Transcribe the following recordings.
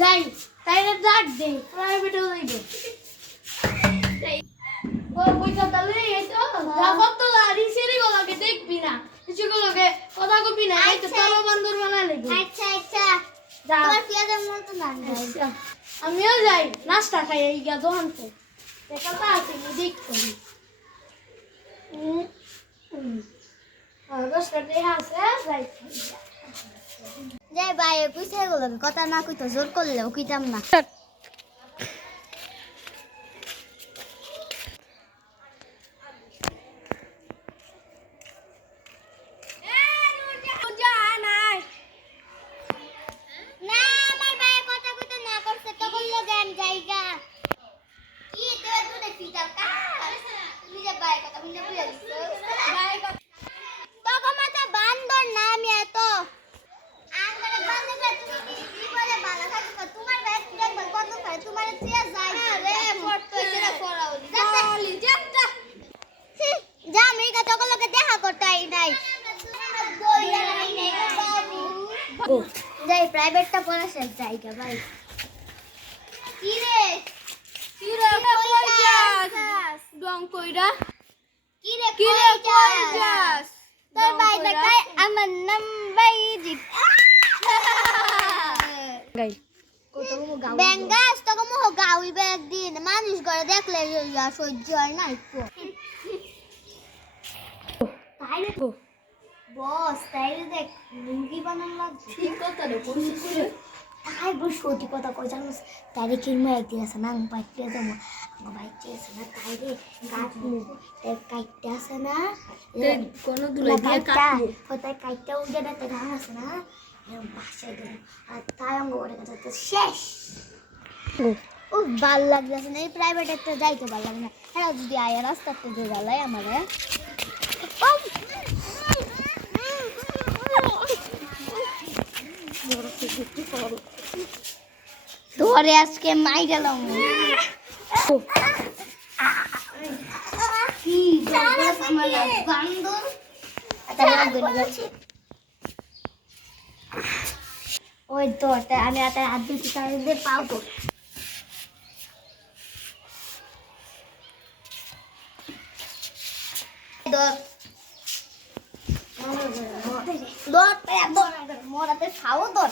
যাই তাইলে ডাক দে প্রাইভেটে যাইবে ও পয়সা তাহলে এই তো যা কত লারি সেরি গুলোকে দেখবি না কিছু গুলোকে কথা কবি না এই তো তোর বন্ধুর বানাই লাগবে আচ্ছা আচ্ছা যা তোমার পেঁয়াজের মতো না আমিও যাই নাস্তা খাই এই গা দোকানতে দেখা আছে আমি দেখতে দশটা টাকা আছে যাই যাই ভাই কইছে গুলো কথা না কইতো জোর করলেও কইতাম না যাই প্রাইভেটটা পড়া শেষ জায়গা ভাই কি রে কই যাস ডং কইরা কি রে কই যাস তোর ভাই দেখাই আমার নাম বাইজিৎ গাই বেঙ্গাস তোকে মোহ গাউইবে একদিন মানুষ ঘরে দেখলে সহ্য হয় না একটু তাই রে বস তাই দেখ মুরগি বানান লাগছে ঠিক কথা রে কোনছিস রে তাই বস সত্যি কথা কই জানোস তাই কিনমা একদিন আছে না বাইতে যাবো আমার বাইতে আছে না তাই রে কাটমু তাই কাটতে আছে না কোন দুলে দিয়ে কাটবো তাই কাটতে উঠে না তাই ঘাস আছে না বাসায় গেল আর তাই অঙ্গ করে কথা শেষ ও ভাল লাগতেছে না এই প্রাইভেট একটা যাইতে ভাল লাগে না হ্যাঁ যদি আয়া রাস্তাতে যে জ্বালায় আমারে তোরে আজকে মাই গেলাম কি বান্দর ওই তো আমি হাত দিচ্ছি তাহলে পাও তো মরাতে খাও দর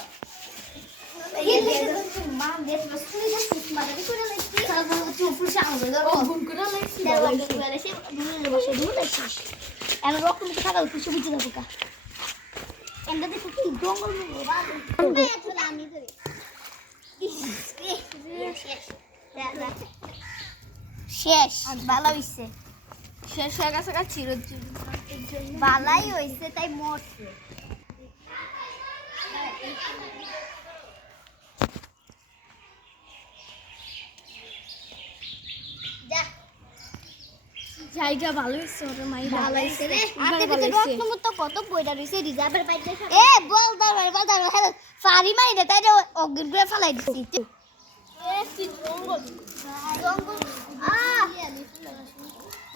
শেষ ভালো হইছে শেষ হয়ে গেছে চিরঞ্জীব বালাই হইছে তাই মরছে জায়গা ভালো হইছে ওরে মাই ভালো হইছে রে এবারে আপনি ভালো তো হইছে। রত্নমত কত বইটা রইছে রিজার্ভের বাইরে এ বল দাও হ্যালো ফারি মারি দে তাই অগ্নি করে ফেলাই দিছি জঙ্গল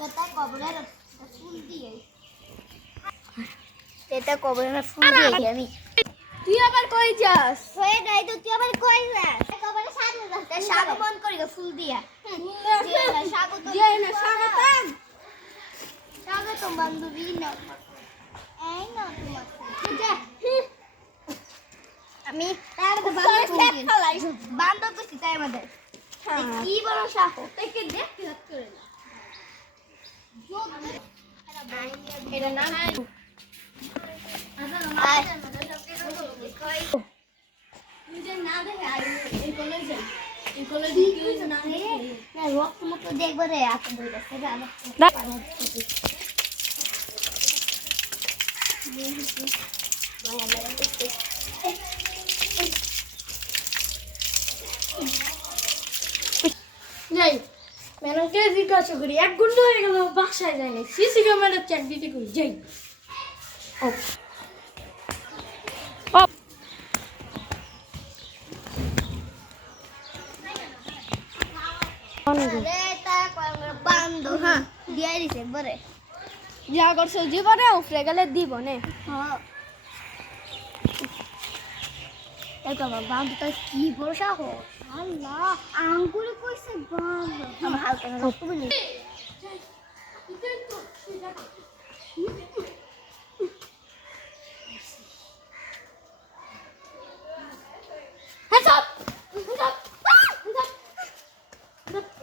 এটা কবরের ফুল দিয়ে এটা কবরের ফুল দিয়ে আমি তুই আবার কই যাস হয়ে যাই তো তুই আবার কই যাস কবরের সামনে যাস শাক বন্ধ করি ফুল দিয়া শাক তো দিয়ে না স্বাগতম স্বাগতম বান্ধবী না এই না তোমার আমি তার বান্ধব করছি তাই আমাদের কি বড় সাপ থেকে দেখ কি হাত করে না এটা না নিজে না দেখে এই কলেজে এই কলেজে কি হইছে না না রক্ত মুক্ত দেখবো রে আপনি বলতেছে যাই ম্যাডামকে জিজ্ঞাসা করি 1 ঘন্টা হয়ে গেল বাসায় যায়নি সিসি ক্যামেরার চ্যাট দিতে করি যাই বান্ধব হ্যাঁ দিয়ে দিছে বরে যা করছো জীবনে উফরে গেলে দিব নে এই বাবা বাবা তো কি বড় সাহস আল্লাহ আঙ্গুল কইছে বাবা আমার হালকা না খুবই নেই Hands up! Hands up! Hands up! Hands up!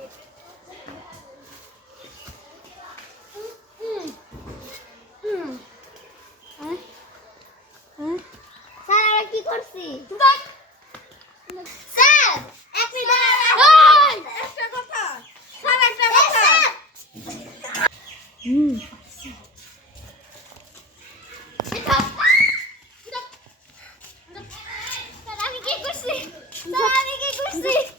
Sir আমরা কি করছি Hands স্যার এক মিনিট একটা কথা স্যার একটা কথা স্যার আমি কি করছি স্যার আমি কি করছি